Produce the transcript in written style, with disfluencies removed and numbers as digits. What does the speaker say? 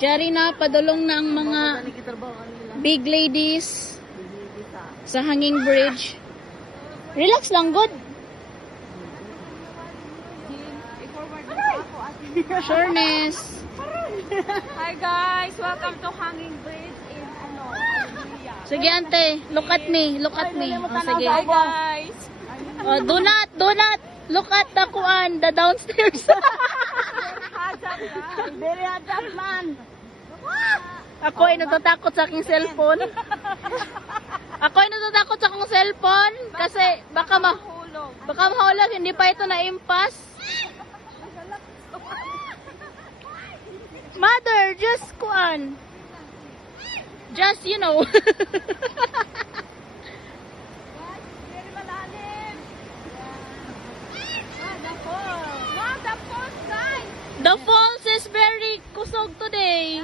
Diyan na, padulong na ang mga big ladies sa hanging bridge. Relax lang, good. Sureness. Hi guys, welcome to Hanging Bridge in Algeria. Sige, ante. Look at me. Look at me. Oh, sige. Hi guys. Oh, do not. Look at the kuan, the downstairs. Very hot man. Ako ay natatakot sa aking cellphone. Ako ay natatakot sa akong cellphone kasi baka mahulog, hindi pa ito na-impasse. Mother, just kuan. Just, you know. Very malalim. The falls. No, the falls guys. The falls is very kusog today.